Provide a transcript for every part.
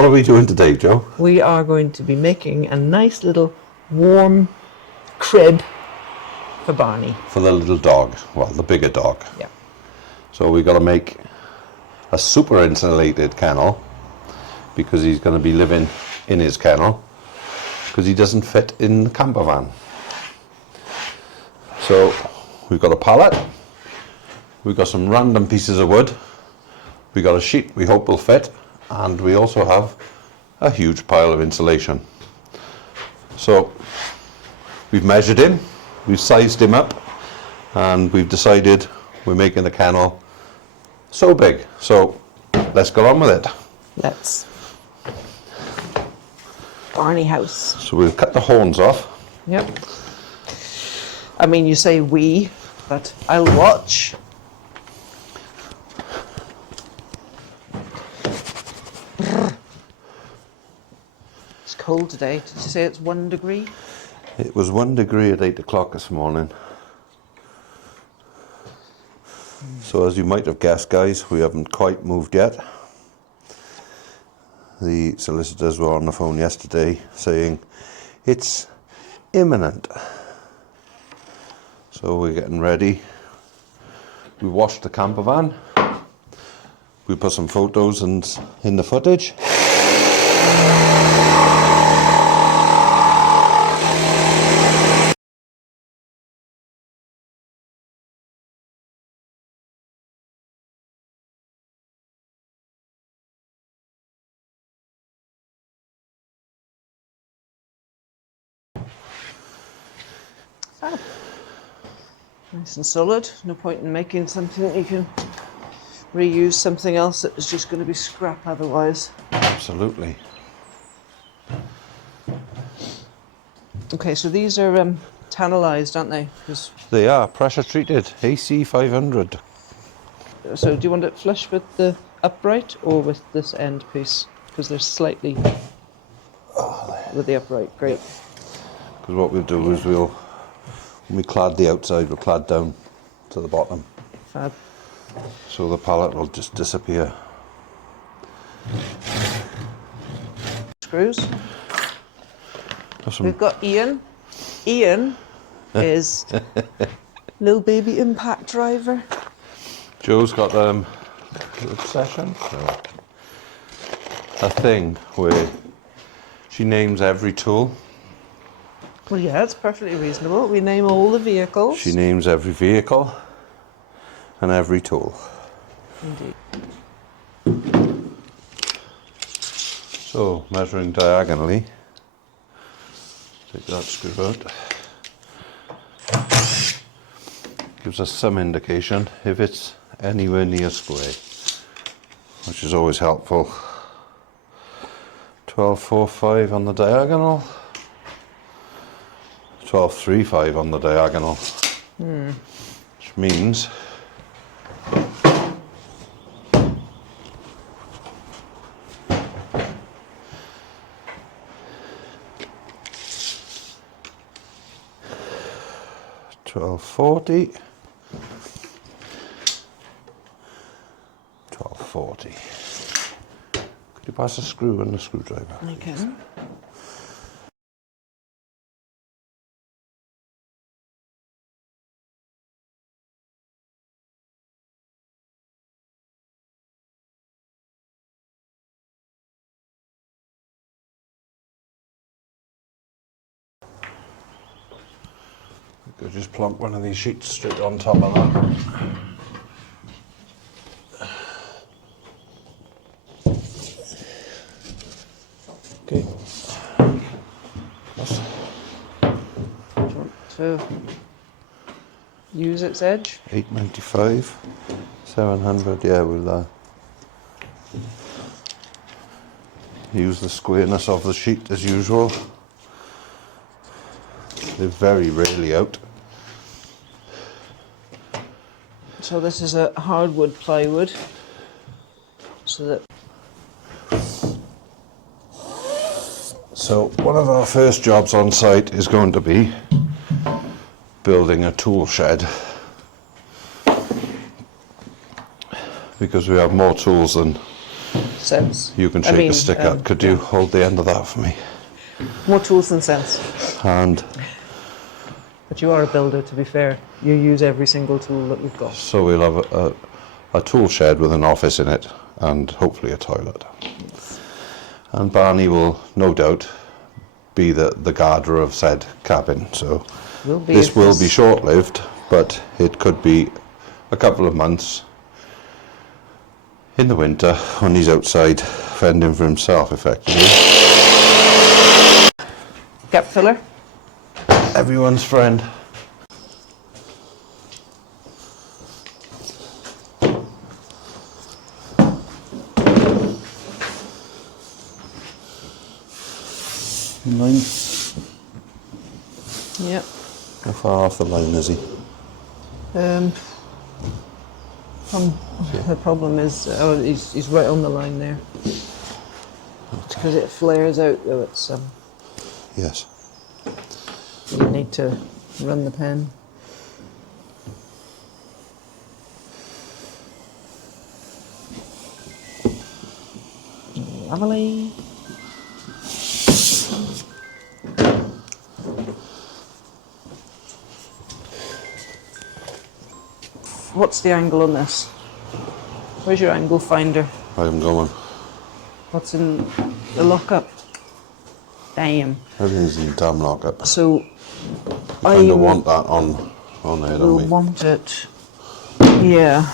what are we doing today, Joe? We are going to be making a nice little warm crib for Barney. For the little dog, well, the bigger dog. Yeah. So we got to make a super insulated kennel because he's going to be living in his kennel because he doesn't fit in the camper van. So we've got a pallet, we've got some random pieces of wood, we got a sheet we hope will fit, and we also have a huge pile of insulation. So we've measured him, we've sized him up, and we've decided we're making the kennel so big. So let's get on with it. Let's. Barney house. So we'll cut the horns off. Yep. I mean, you say we, but I'll watch. It's cold today. Did you say it's 1 degree? It was 1 degree at 8 o'clock this morning. So as you might have guessed, guys, we haven't quite moved yet. The solicitors were on the phone yesterday saying it's imminent. So we're getting ready. We washed the camper van. We put some photos in the footage. Fab. Nice and solid. No point in making something that you can reuse something else that is just going to be scrap otherwise. Absolutely. Okay, so these are tannalized, aren't they? 'Cause They are pressure treated, AC 500. so do you want it flush with the upright or with this end piece? Because they're slightly with the upright. Great. Because what we'll do is when we clad the outside, we'll clad down to the bottom. Fab. So the pallet will just disappear. Screws. Some, We've got Ian. Ian is little baby impact driver. Joe's got an obsession, a thing where she names every tool. Well, yeah, it's perfectly reasonable. We name all the vehicles. She names every vehicle and every tool. Indeed. So, measuring diagonally, take that screw out. Gives us some indication if it's anywhere near square, which is always helpful. 12.45 on the diagonal. 12.35 on the diagonal, which means $12.40. Could you pass a screw and a screwdriver? I can. Could just plonk one of these sheets straight on top of that. Okay. Do you want to use its edge? 895, 700. Yeah, we'll use the squareness of the sheet as usual. They're very rarely out. So this is a hardwood plywood, so that. So one of our first jobs on site is going to be building a tool shed, because we have more tools than sense. You can shake a stick out. Could you hold the end of that for me? More tools than sense. And But you are a builder, to be fair. You use every single tool that we've got. so we'll have a tool shed with an office in it and hopefully a toilet. Yes. And Barney will no doubt be the gardener of said cabin. So this will be short-lived, but it could be a couple of months in the winter when he's outside fending for himself, effectively. Gap filler. Everyone's friend. Line. Yep. How far off the line is he? The problem is, he's right on the line there. Because it flares out, though. It's Yes. you need to run the pen. Lovely. What's the angle on this? Where's your angle finder? I am going. What's in the lockup? Damn. Everything's in damn lockup. So I kind of want that on there, don't we'll we? want it. Yeah.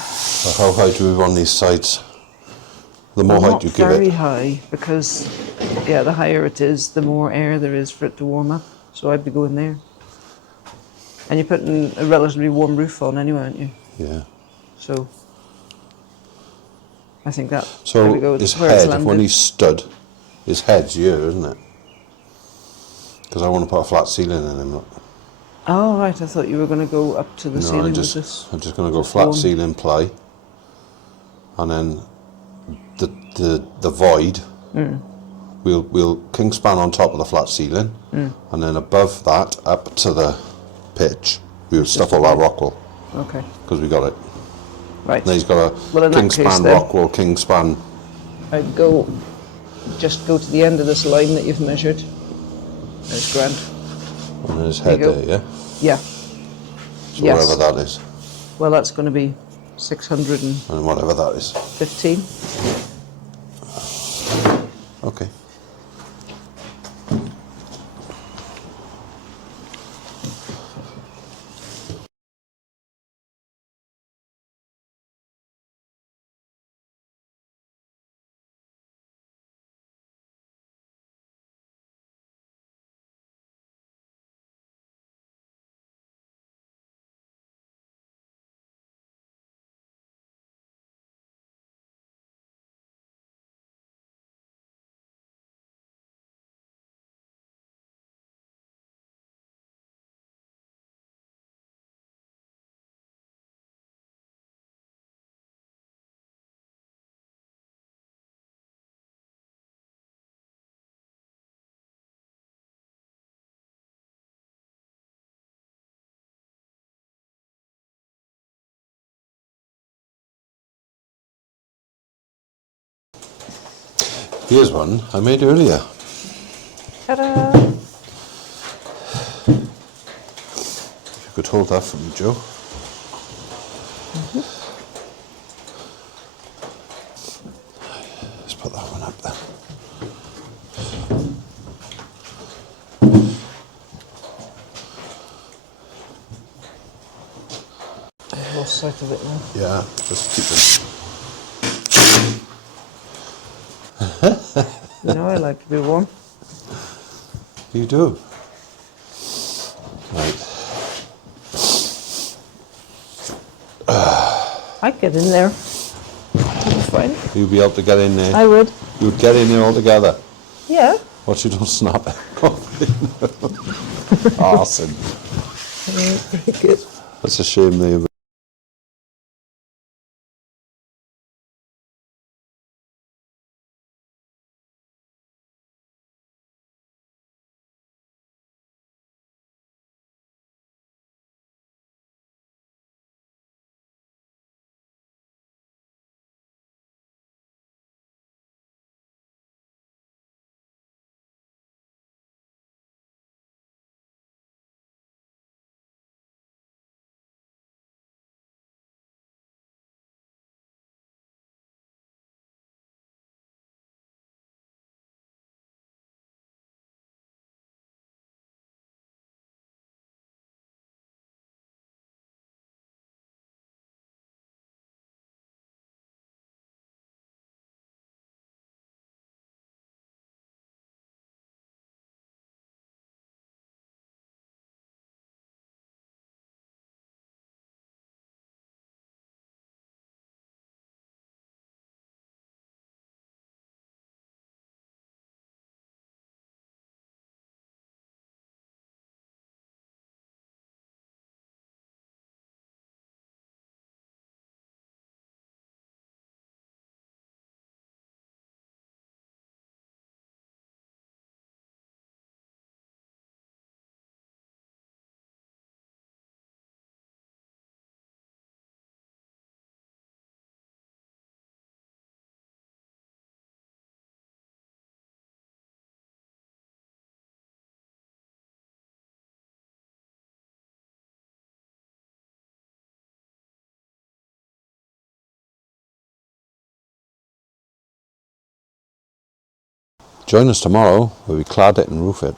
So how high do we want these sides? The more height you give Not very it. high, because the higher it is, the more air there is for it to warm up. So I'd be going there. And you're putting a relatively warm roof on anyway, aren't you? Yeah. So I think that. So there we go, his where it's head, landed. when he's stood, his head's here, isn't it? Because I want to put a flat ceiling in him. Look. Oh right, I thought you were going to go up to the ceiling I'm with just this. going to go flat warm. ceiling ply, and then the void. We'll king span on top of the flat ceiling, and then above that up to the pitch, we'll stuff all that rock wool. Okay. Because we got it. Right. Then he's got a king span rock wool, king span. I'd just go to the end of this line that you've measured. There's grand. And then his head there, yeah? Yeah. So whatever that is. Well, that's going to be 615. And whatever that is. Okay. Here's one I made earlier. Ta-da! If you could hold that for me, Joe. Let's put that one up there. I've lost sight of it now. Yeah, just keep them. You know I like to be warm. You do. Right. I'd get in there. It's fine. You'd be able to get in there. I would. You'd get in there all together. Yeah. Watch you don't snap it. Arson. Very good. That's a shame they Join us tomorrow where we clad it and roof it.